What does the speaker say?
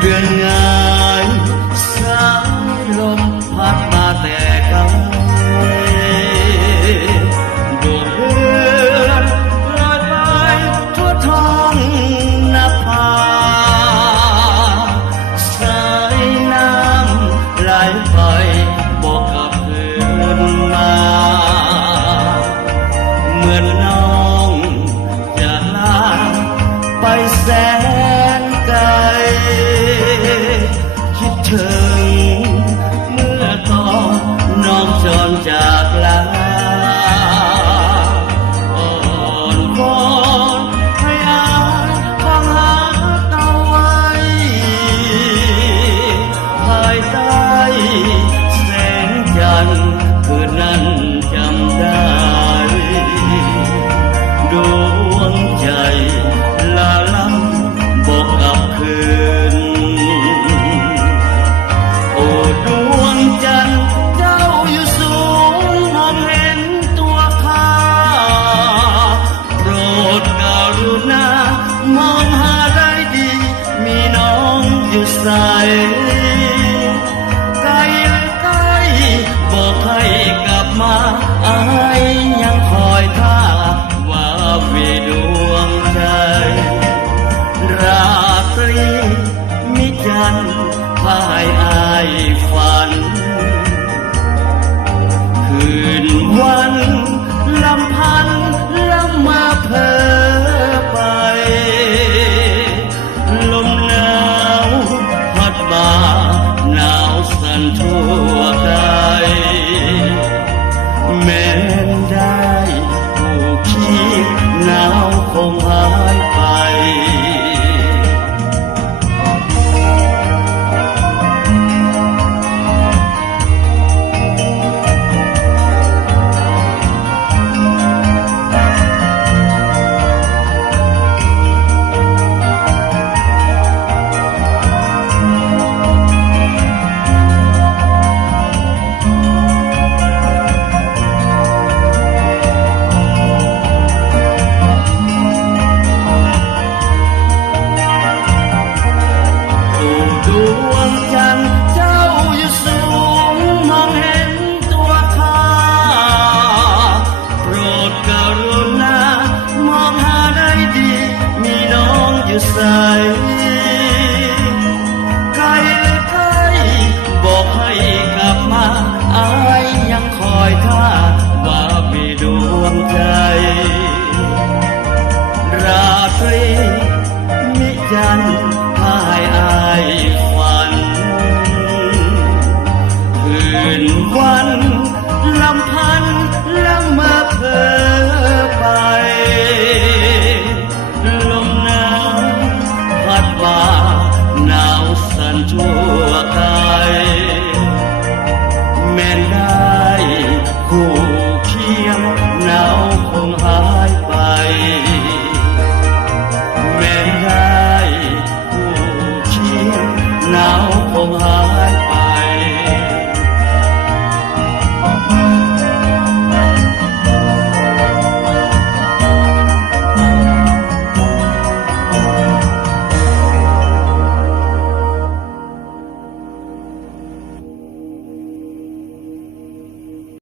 เดือนง่ายสายลมพัดมาแต่ไกลดวงเดือนลอยไปทั่วท้องนภาสายน้ำไหลไปบอกกับเพื่อนมาเหมือนน้องจะลาไปแสนไกลคิดถึงเมื่อตอนน้องจรจากลาอ่อนวอนให้อายฟังหาเตาไว้ภายใต้แสงจันทร์คืนนั้นจำได้ดวงใจลาลับบอกกับคืนโอ้ดวงจันทร์เจ้าอยู่สูงมองเห็นตัวข้าโปรดกรุณามองหาได้ดีมีน้องอยู่ใสไกลไกลบอกให้กลับมาอายยังคอยท่าว่าวีดวงใจราตรีมิจันทร์พายอายฝันคืนวันลำพันลำมาเพ้อไปลมหนาวพัดมาหนาวสั่นทั่วกายแม้ได้ผู้คิดหนาวคงหายไปดวงจันทร์เจ้าอยู่สูงมองเห็นตัวข้าโปรดกรุณามองหาได้ดีมีน้องอยู่ใสไกลไกลบอกให้กลับมาอายยังคอยท่าว่ามีดวงใจราตรีมิจันทร์พายอายฝันคืนวันลำพันลำมาเพ้อไปลมหนาวพัดมาหนาวสั่นทั่วกายแม้ได้คู่เคียงหนาวคงหายไปแม้ได้ผู้เคียงหนาวคงหาย